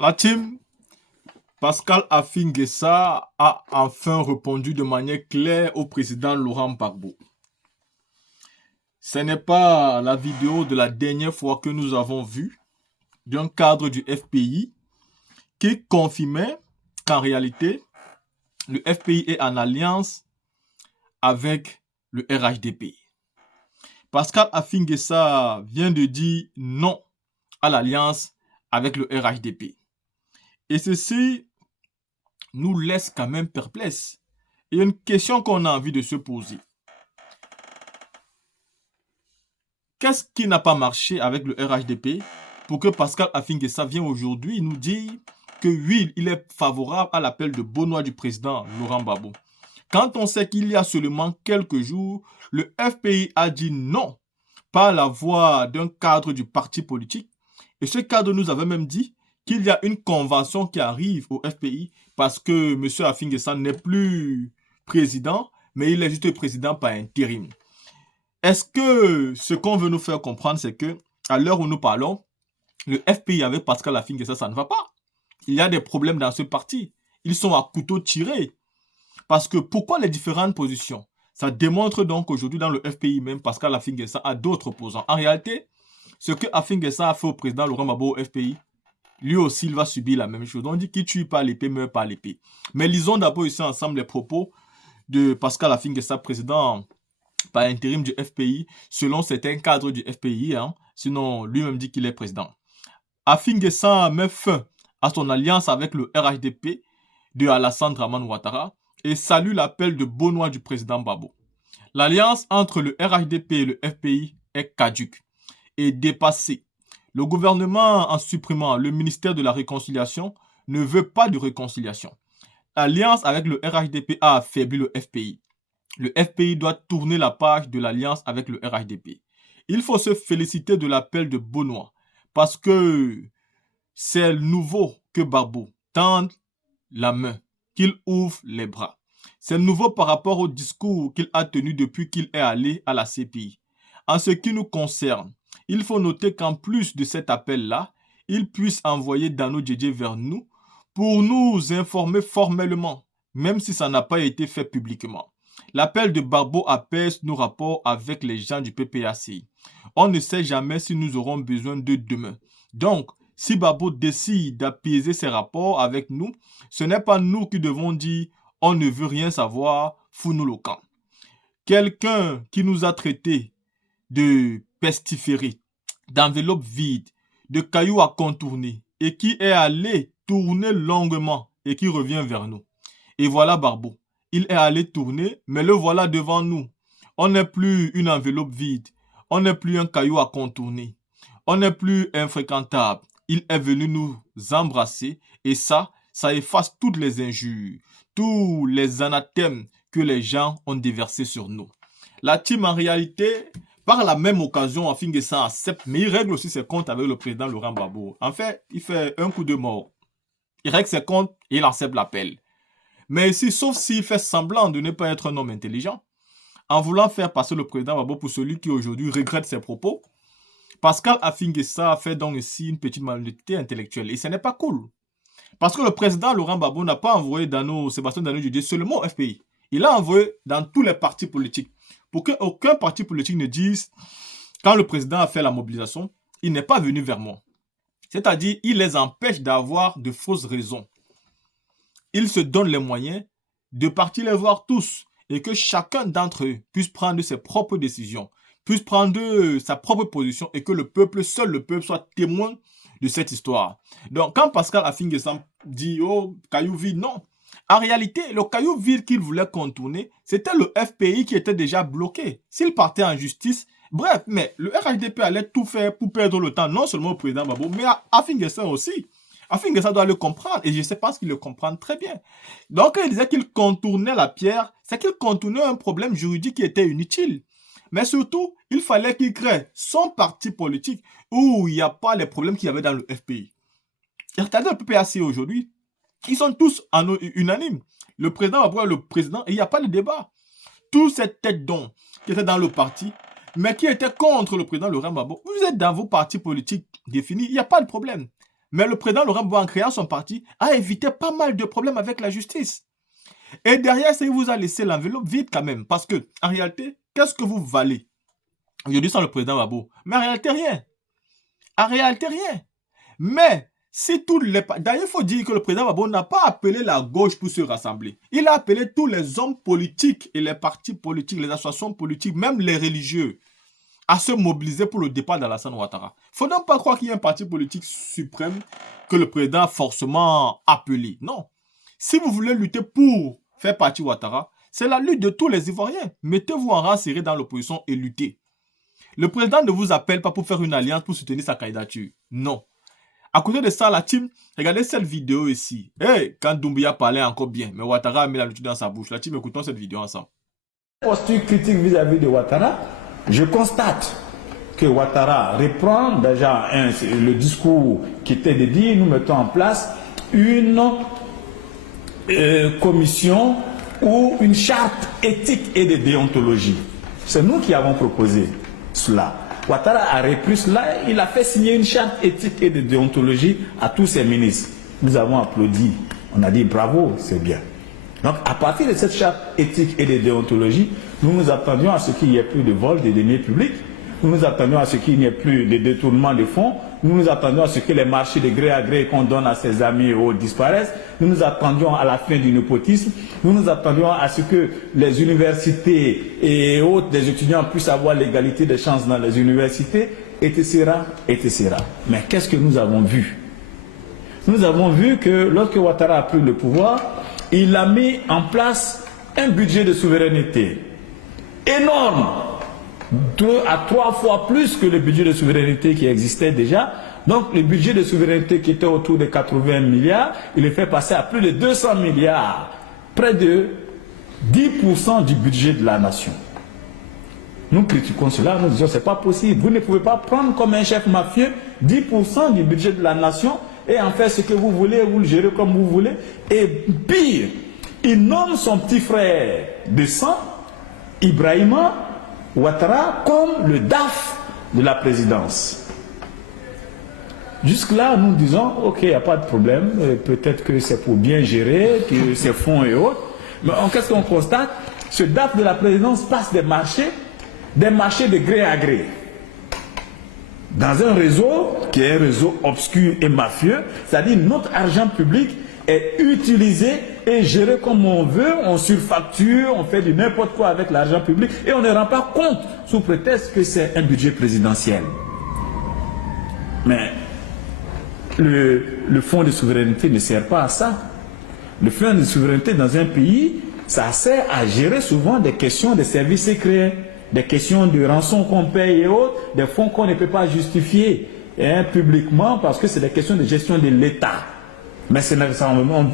La team Pascal Affi-N'Guessa a enfin répondu de manière claire au président Laurent Gbagbo. Ce n'est pas la vidéo de la dernière fois que nous avons vu d'un cadre du FPI qui confirmait qu'en réalité, le FPI est en alliance avec le RHDP. Pascal Affi-N'Guessa vient de dire non à l'alliance avec le RHDP. Et ceci nous laisse quand même perplexes. Il y a une question qu'on a envie de se poser. Qu'est-ce qui n'a pas marché avec le RHDP pour que Pascal Affi-N'Guessa vienne aujourd'hui nous dire que oui, il est favorable à l'appel de Benoît du président Laurent Gbagbo. Quand on sait qu'il y a seulement quelques jours, le FPI a dit non par la voix d'un cadre du parti politique. Et ce cadre nous avait même dit qu'il y a une convention qui arrive au FPI parce que M. Affi-N'Guessa n'est plus président, mais il est juste président par intérim. Est-ce que ce qu'on veut nous faire comprendre, c'est que à l'heure où nous parlons, le FPI avec Pascal Affi-N'Guessa, ça ne va pas. Il y a des problèmes dans ce parti. Ils sont à couteau tiré. Parce que pourquoi les différentes positions? Ça démontre donc qu'aujourd'hui, dans le FPI même, Pascal Affi-N'Guessa a d'autres opposants. En réalité, ce que Affi-N'Guessa a fait au président Laurent Gbagbo au FPI, lui aussi, il va subir la même chose. On dit qui tue par l'épée meurt par l'épée. Mais lisons d'abord ici ensemble les propos de Pascal Affi-N'Guessa, président par intérim du FPI, selon certains cadres du FPI, sinon lui-même dit qu'il est président. Affi-N'Guessa met fin à son alliance avec le RHDP de Alassane Dramane Ouattara et salue l'appel de Benoît du président Gbagbo. L'alliance entre le RHDP et le FPI est caduque et dépassée. Le gouvernement, en supprimant le ministère de la Réconciliation, ne veut pas de réconciliation. L'alliance avec le RHDP a affaibli le FPI. Le FPI doit tourner la page de l'alliance avec le RHDP. Il faut se féliciter de l'appel de Benoît parce que c'est nouveau que Gbagbo tende la main, qu'il ouvre les bras. C'est nouveau par rapport au discours qu'il a tenu depuis qu'il est allé à la CPI. En ce qui nous concerne, il faut noter qu'en plus de cet appel-là, il puisse envoyer Dano Djedje vers nous pour nous informer formellement, même si ça n'a pas été fait publiquement. L'appel de Gbagbo apaise nos rapports avec les gens du PPACI. On ne sait jamais si nous aurons besoin d'eux demain. Donc, si Gbagbo décide d'apaiser ses rapports avec nous, ce n'est pas nous qui devons dire « on ne veut rien savoir, fous-nous le camp ». Quelqu'un qui nous a traités de pestiférés, d'enveloppes vides, de cailloux à contourner et qui est allé tourner longuement et qui revient vers nous. Et voilà Gbagbo. Il est allé tourner, mais le voilà devant nous. On n'est plus une enveloppe vide. On n'est plus un caillou à contourner. On n'est plus infréquentable. Il est venu nous embrasser et ça efface toutes les injures, tous les anathèmes que les gens ont déversés sur nous. La team, en réalité, par la même occasion, Affi-N'Guessa accepte, mais il règle aussi ses comptes avec le président Laurent Gbagbo. En fait, il fait un coup de mort. Il règle ses comptes et il accepte l'appel. Mais ici, sauf s'il fait semblant de ne pas être un homme intelligent, en voulant faire passer le président Gbagbo pour celui qui aujourd'hui regrette ses propos, Pascal Affi-N'Guessa fait donc ici une petite malhonnêteté intellectuelle. Et ce n'est pas cool. Parce que le président Laurent Gbagbo n'a pas envoyé Sébastien Dano Djedje seulement au FPI. Il a envoyé dans tous les partis politiques. Pour qu'aucun parti politique ne dise, quand le président a fait la mobilisation, il n'est pas venu vers moi. C'est-à-dire, il les empêche d'avoir de fausses raisons. Il se donne les moyens de partir les voir tous et que chacun d'entre eux puisse prendre ses propres décisions, puisse prendre sa propre position et que le peuple, seul le peuple, soit témoin de cette histoire. Donc, quand Pascal Affi-N'Guessa dit « Oh, caillou vide », non. En réalité, le caillou vide qu'il voulait contourner, c'était le FPI qui était déjà bloqué. S'il partait en justice, bref, mais le RHDP allait tout faire pour perdre le temps, non seulement au président Gbagbo, mais à Affi-N'Guessa aussi. Affi-N'Guessa doit le comprendre et je pense qu'il le comprend très bien. Donc, quand il disait qu'il contournait la pierre, c'est qu'il contournait un problème juridique qui était inutile. Mais surtout, il fallait qu'il crée son parti politique où il n'y a pas les problèmes qu'il y avait dans le FPI. Et regardez le PPAC aujourd'hui, ils sont tous unanimes. Le président va voir le président et il n'y a pas de débat. Tous ces têtes d'hommes qui étaient dans le parti, mais qui étaient contre le président Laurent Gbagbo, vous êtes dans vos partis politiques définis, il n'y a pas de problème. Mais le président Laurent Gbagbo, en créant son parti, a évité pas mal de problèmes avec la justice. Et derrière, ça, il vous a laissé l'enveloppe vide quand même. Parce que, en réalité, qu'est-ce que vous valez aujourd'hui sans le président Gbagbo? Mais en réalité, rien. En réalité, rien. Mais, si tous les... D'ailleurs, il faut dire que le président Gbagbo n'a pas appelé la gauche pour se rassembler. Il a appelé tous les hommes politiques et les partis politiques, les associations politiques, même les religieux, à se mobiliser pour le départ d'Alassane Ouattara. Il ne faut donc pas croire qu'il y a un parti politique suprême que le président a forcément appelé. Non. Si vous voulez lutter pour faire partie Ouattara, c'est la lutte de tous les Ivoiriens. Mettez-vous en rang serré dans l'opposition et luttez. Le président ne vous appelle pas pour faire une alliance pour soutenir sa candidature. Non. À côté de ça, la team, regardez cette vidéo ici. Hey, quand Doumbouya parlait encore bien, mais Ouattara a mis la lutte dans sa bouche. La team, écoutons cette vidéo ensemble. Posture critique vis-à-vis de Ouattara, je constate que Ouattara reprend déjà le discours qui était de dire nous mettons en place une commission ou une charte éthique et de déontologie. C'est nous qui avons proposé cela. Ouattara a repris cela, il a fait signer une charte éthique et de déontologie à tous ses ministres. Nous avons applaudi, on a dit bravo, c'est bien. Donc à partir de cette charte éthique et de déontologie, nous nous attendions à ce qu'il n'y ait plus de vol des deniers publics, nous nous attendions à ce qu'il n'y ait plus de détournement de fonds, nous nous attendions à ce que les marchés de gré à gré qu'on donne à ses amis et autres disparaissent, nous nous attendions à la fin du népotisme, nous nous attendions à ce que les universités et autres, des étudiants puissent avoir l'égalité des chances dans les universités, etc., etc. Mais qu'est-ce que nous avons vu? Nous avons vu que lorsque Ouattara a pris le pouvoir, il a mis en place un budget de souveraineté énorme, 2 à 3 fois plus que le budget de souveraineté qui existait déjà. Donc le budget de souveraineté qui était autour de 80 milliards, il est fait passer à plus de 200 milliards, près de 10% du budget de la nation. Nous critiquons cela, nous disons c'est pas possible. Vous ne pouvez pas prendre comme un chef mafieux 10% du budget de la nation et en faire ce que vous voulez, vous le gérez comme vous voulez. Et pire, il nomme son petit frère de sang, Ibrahima Ouattara, comme le DAF de la présidence. Jusque-là, nous disons, ok, il n'y a pas de problème, peut-être que c'est pour bien gérer, que c'est fonds et autres. Mais qu'est-ce qu'on constate? Ce DAF de la présidence passe des marchés de gré à gré. Dans un réseau qui est un réseau obscur et mafieux, c'est-à-dire notre argent public est utilisé et géré comme on veut, on surfacture, on fait du n'importe quoi avec l'argent public et on ne rend pas compte sous prétexte que c'est un budget présidentiel. Mais le fonds de souveraineté ne sert pas à ça. Le fonds de souveraineté dans un pays, ça sert à gérer souvent des questions de services secrets, des questions de rançon qu'on paye et autres, des fonds qu'on ne peut pas justifier publiquement parce que c'est des questions de gestion de l'État. Mais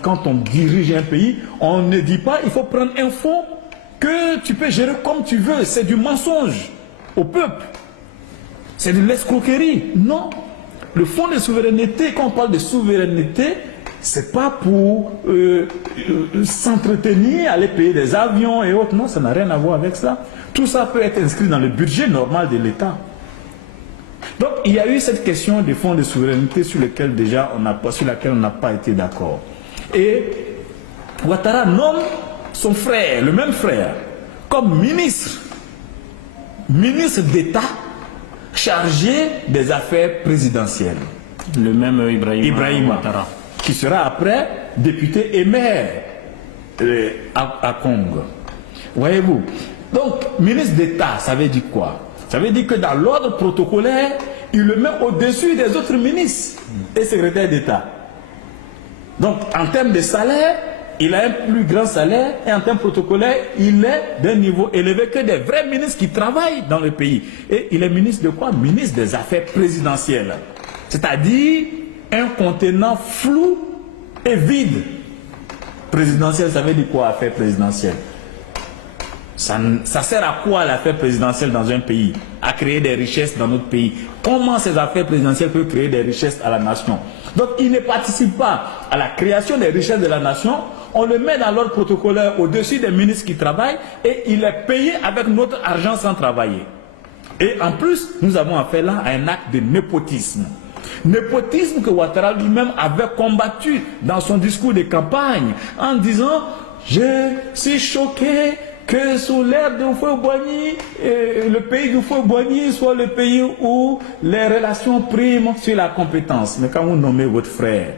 quand on dirige un pays, on ne dit pas il faut prendre un fonds que tu peux gérer comme tu veux. C'est du mensonge au peuple. C'est de l'escroquerie. Non. Le fonds de souveraineté, quand on parle de souveraineté, c'est pas pour s'entretenir, aller payer des avions et autres. Non, ça n'a rien à voir avec ça. Tout ça peut être inscrit dans le budget normal de l'État. Donc, il y a eu cette question des fonds de souveraineté sur laquelle on n'a pas été d'accord. Et Ouattara nomme son frère, le même frère, comme ministre d'État chargé des affaires présidentielles. Le même Ibrahima Ouattara, qui sera après député et maire à Congo. Voyez-vous? Donc, ministre d'État, ça veut dire quoi? Ça veut dire que dans l'ordre protocolaire, il le met au-dessus des autres ministres et secrétaires d'État. Donc, en termes de salaire, il a un plus grand salaire et en termes protocolaires, il est d'un niveau élevé que des vrais ministres qui travaillent dans le pays. Et il est ministre de quoi? Ministre des Affaires présidentielles. C'est-à-dire un contenant flou et vide. Présidentiel, ça veut dire quoi, affaires présidentielles? Ça sert à quoi l'affaire présidentielle dans un pays? À créer des richesses dans notre pays. Comment ces affaires présidentielles peuvent créer des richesses à la nation? Donc il ne participe pas à la création des richesses de la nation. On le met dans l'ordre protocolaire au-dessus des ministres qui travaillent et il est payé avec notre argent sans travailler. Et en plus, nous avons affaire là à un acte de népotisme. Népotisme que Ouattara lui-même avait combattu dans son discours de campagne en disant « Je suis choqué que sous l'ère de Houphouët-Boigny, le pays de Houphouët-Boigny soit le pays où les relations priment sur la compétence. » Mais quand vous nommez votre frère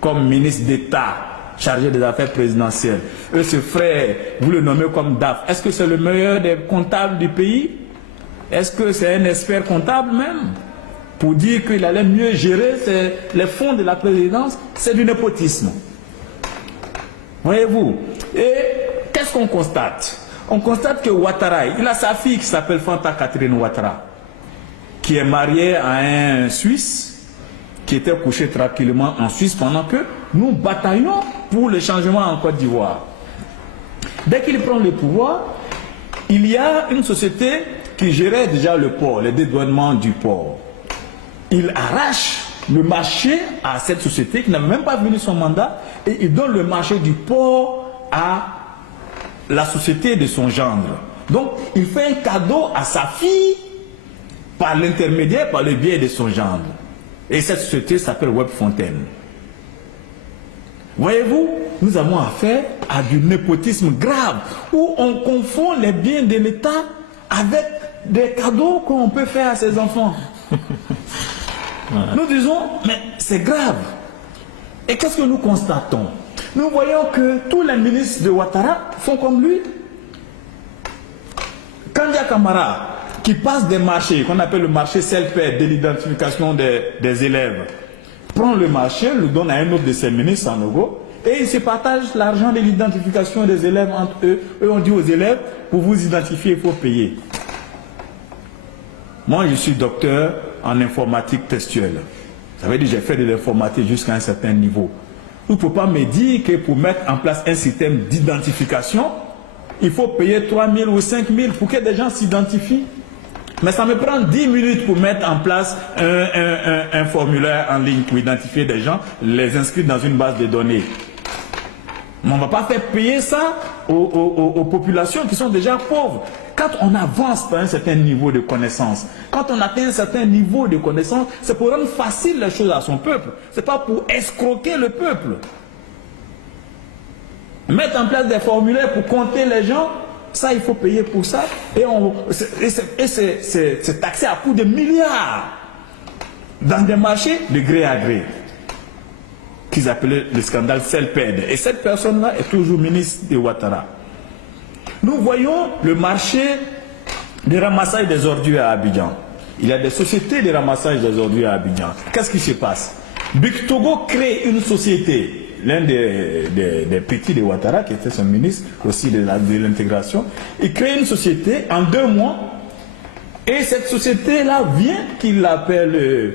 comme ministre d'État chargé des affaires présidentielles, et ce frère, vous le nommez comme DAF, est-ce que c'est le meilleur des comptables du pays? Est-ce que c'est un expert comptable même? Pour dire qu'il allait mieux gérer les fonds de la présidence, c'est du népotisme. Voyez-vous? Et qu'est-ce qu'on constate? On constate que Ouattara, il a sa fille qui s'appelle Fanta Catherine Ouattara, qui est mariée à un Suisse, qui était couché tranquillement en Suisse pendant que nous bataillons pour le changement en Côte d'Ivoire. Dès qu'il prend le pouvoir, il y a une société qui gérait déjà le port, le dédouanement du port. Il arrache le marché à cette société qui n'avait même pas fini son mandat et il donne le marché du port à la société de son gendre. Donc, il fait un cadeau à sa fille par l'intermédiaire, par le biais de son gendre. Et cette société s'appelle Webfontaine. Voyez-vous, nous avons affaire à du népotisme grave, où on confond les biens de l'État avec des cadeaux qu'on peut faire à ses enfants. Nous disons, mais c'est grave. Et qu'est-ce que nous constatons? Nous voyons que tous les ministres de Ouattara font comme lui. Kandia Camara, qui passe des marchés, qu'on appelle le marché self-aid de l'identification des élèves, prend le marché, le donne à un autre de ses ministres, Sanogo, et ils se partagent l'argent de l'identification des élèves entre eux. Eux, on dit aux élèves, pour vous identifier, il faut payer. Moi, je suis docteur en informatique textuelle. Ça veut dire que j'ai fait de l'informatique jusqu'à un certain niveau. Vous ne pouvez pas me dire que pour mettre en place un système d'identification, il faut payer 3 000 ou 5 000 pour que des gens s'identifient. Mais ça me prend 10 minutes pour mettre en place un formulaire en ligne pour identifier des gens, les inscrire dans une base de données. Mais on ne va pas faire payer ça aux populations qui sont déjà pauvres. Quand on avance à un certain niveau de connaissance, quand on atteint un certain niveau de connaissance, c'est pour rendre facile les choses à son peuple. Ce n'est pas pour escroquer le peuple. Mettre en place des formulaires pour compter les gens, ça, il faut payer pour ça. Et c'est taxé à coût de milliards dans des marchés de gré à gré, qu'ils appelaient le scandale Selped. Et cette personne-là est toujours ministre de Ouattara. Nous voyons le marché de ramassage des ordures à Abidjan. Il y a des sociétés de ramassage des ordures à Abidjan. Qu'est-ce qui se passe? Big Togo crée une société. L'un des petits de Ouattara, qui était son ministre aussi de l'intégration, il crée une société en 2 mois. Et cette société-là vient, qu'il l'appelle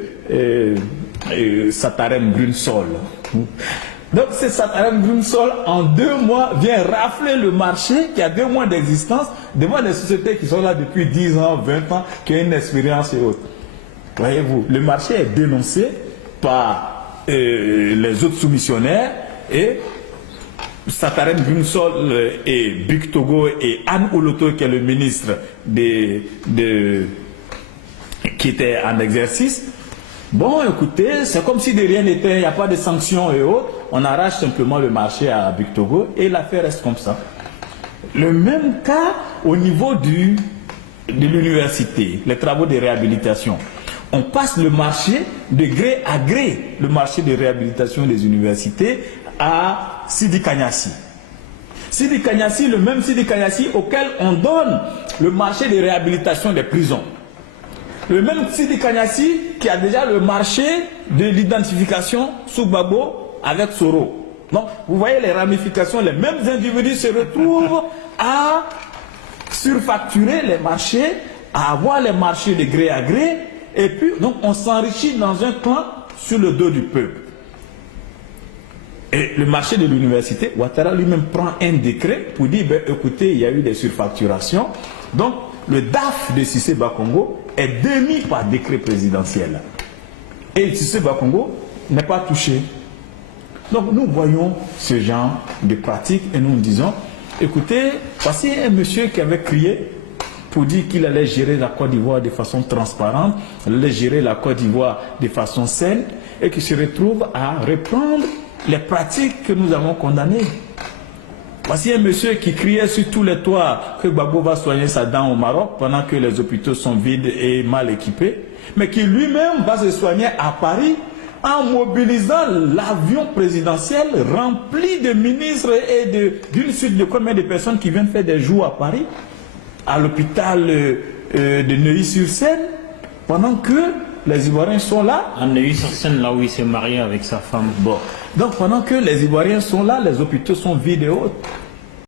Satarem Grunsol. Donc c'est Satarem Grunsol, en 2 mois, vient rafler le marché qui a 2 mois d'existence devant des sociétés qui sont là depuis 10 ans, 20 ans, qui ont une expérience et autres. Voyez-vous, le marché est dénoncé par les autres soumissionnaires et Satarem Grunsol et Big Togo et Anne Oloto, qui est le ministre qui était en exercice. Bon, écoutez, c'est comme si de rien n'était, il n'y a pas de sanctions et autres. On arrache simplement le marché à Big Togo et l'affaire reste comme ça. Le même cas au niveau de l'université, les travaux de réhabilitation. On passe le marché de gré à gré, le marché de réhabilitation des universités, à Sidi Kanyasi. Sidi Kanyasi, le même Sidi Kanyasi auquel on donne le marché de réhabilitation des prisons. Le même Sidi Kanyasi qui a déjà le marché de l'identification sous Gbagbo avec Soro. Donc, vous voyez les ramifications, les mêmes individus se retrouvent à surfacturer les marchés, à avoir les marchés de gré à gré, et puis donc on s'enrichit dans un clan sur le dos du peuple. Et le marché de l'université, Ouattara lui-même prend un décret pour dire, ben, écoutez, il y a eu des surfacturations. Donc, le DAF de Cissé Bakongo est démis par décret présidentiel. Et Cissé Bakongo n'est pas touché. Donc, nous voyons ce genre de pratique et nous disons, écoutez, voici un monsieur qui avait crié pour dire qu'il allait gérer la Côte d'Ivoire de façon transparente, il allait gérer la Côte d'Ivoire de façon saine, et qui se retrouve à reprendre les pratiques que nous avons condamnées. Voici un monsieur qui criait sur tous les toits que Gbagbo va soigner sa dent au Maroc pendant que les hôpitaux sont vides et mal équipés, mais qui lui-même va se soigner à Paris en mobilisant l'avion présidentiel rempli de ministres et d'une suite de combien de personnes qui viennent faire des jours à Paris, à l'hôpital de Neuilly-sur-Seine, pendant que les Ivoiriens sont là. À Neuilly-sur-Seine, là où il s'est marié avec sa femme. Bon. Donc pendant que les Ivoiriens sont là, les hôpitaux sont vides et autres.